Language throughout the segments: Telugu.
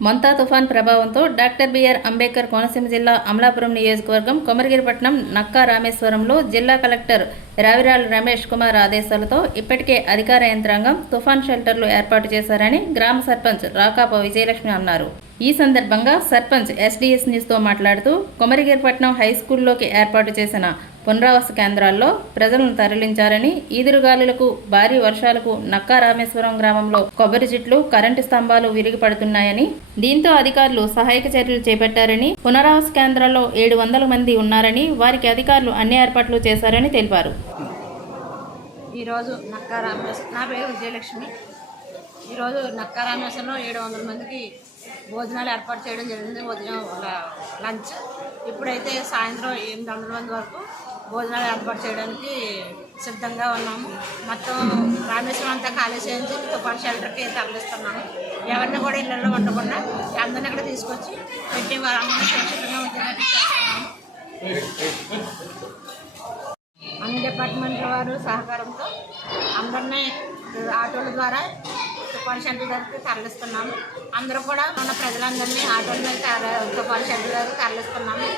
మొంతా తుఫాన్ ప్రభావంతో డాక్టర్ బిఆర్ అంబేద్కర్ కోనసీమ జిల్లా అమలాపురం నియోజకవర్గం కొమరగిరిపట్నం నక్కా రామేశ్వరంలో జిల్లా కలెక్టర్ రావిరాల్ రమేష్ కుమార్ ఆదేశాలతో ఇప్పటికే అధికార యంత్రాంగం తుఫాన్ షెల్టర్లు ఏర్పాటు చేశారని గ్రామ సర్పంచ్ రాకాప విజయలక్ష్మి అన్నారు. ఈ సందర్భంగా సర్పంచ్ ఎస్డీఎస్ న్యూస్తో మాట్లాడుతూ కొమరగిరిపట్నం హై స్కూల్లోకి ఏర్పాటు చేసిన పునరావాస కేంద్రాల్లో ప్రజలను తరలించారని ఈదురుగాలులకు భారీ వర్షాలకు నక్కా రామేశ్వరం గ్రామంలో కొబ్బరి చెట్లు కరెంటు స్తంభాలు విరిగి పడుతున్నాయని దీంతో అధికారులు సహాయక చర్యలు చేపట్టారని పునరావాస కేంద్రాల్లో ఏడు వందల మంది ఉన్నారని వారికి అధికారులు అన్ని ఏర్పాట్లు చేశారని తెలిపారు. ఈరోజు నక్కా రామేశ్వరం నా పేరు విజయలక్ష్మి. ఈరోజు నక్కా రామేశ్వరంలో ఏడు వందల మందికి భోజనాలు ఏర్పాటు చేయడం జరిగింది. ఉదయం లంచ్. ఇప్పుడైతే సాయంత్రం ఎనిమిది వందల మంది వరకు భోజనాలు ఏర్పాటు చేయడానికి సిద్ధంగా ఉన్నాము. మొత్తం రామేశ్వరం అంతా ఖాళీ చేయించి తుఫాన్ షెల్టర్కి తరలిస్తున్నాము. ఎవరిని కూడా ఇళ్ళలో ఉండకుండా అందరిని ఇక్కడ తీసుకొచ్చి పెట్టి వారందరూ సురక్షితంగా ఉంచేటట్టు చేస్తున్నాము. అన్ని డిపార్ట్మెంట్ల వారు సహకారంతో అందరినీ ఆటోల ద్వారా తుఫాన్ షెల్టర్ దగ్గరికి తరలిస్తున్నాము. అందరూ కూడా మన ప్రజలందరినీ ఆటోల మీద తర- తుఫాన్ షెల్టర్ దగ్గరికి తరలిస్తున్నాము.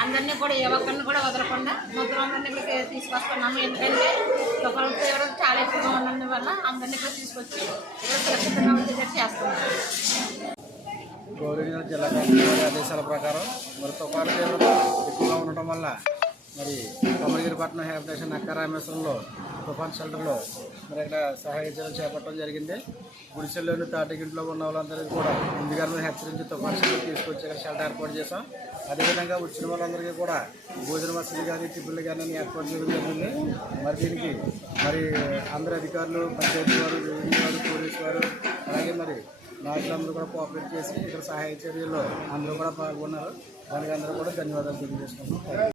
అందరినీ కూడా ఏ ఒక్కరిని కూడా వదలకుండా మొత్తం అందరినీ ఇక్కడికి తీసుకొస్తున్నాము. ఎందుకంటే తుఫాన్ తీవ్రత చాలా ఎక్కువగా ఉన్నందు వల్ల అందరినీ ఇక్కడ తీసుకొచ్చి ఇక్కడ సురక్షితంగా ఉండేటట్టు చేస్తున్నాము. గౌరవ జిల్లా ఆదేశాల ప్రకారం మరి తుఫాను తీవ్రత ఎక్కువగా ఉండటం వల్ల మరి కొమరగిరిపట్నం హ్యాబిటేషన్ నక్క రామేశ్వరంలో తుఫాన్ షెల్టర్లో మరి ఇక్కడ సహాయ చర్యలు చేపట్టడం జరిగింది. గుడిసెల్లోని తాటిగింట్లో ఉన్న వాళ్ళందరికీ కూడా ముందుగానే హెచ్చరించి తుఫాన్ షెల్టర్ తీసుకొచ్చి ఇక్కడ షెల్టర్ ఏర్పాటు చేశాం. అదేవిధంగా వచ్చిన వాళ్ళందరికీ కూడా భోజన వసతి కానీ టిఫిన్లు కానీ ఏర్పాటు చేయడం జరిగింది. మరి దీనికి మరి అందరు అధికారులు పంచాయతీ వారు రెవెన్యూ వారు పోలీసు వారు అలాగే మరి నాయకులందరూ కూడా కోఆపరేట్ చేసి ఇక్కడ సహాయ చర్యల్లో అందరూ కూడా పాల్గొన్నారు. దానికి అందరూ కూడా ధన్యవాదాలు తెలియజేసుకుంటున్నాం.